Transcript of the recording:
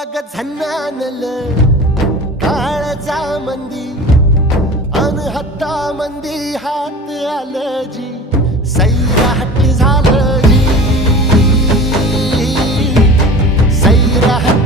अग झन्नानल काळजा मंदी अन हत्ता मंदी हात आलं जी सैराट झालं जी सैराट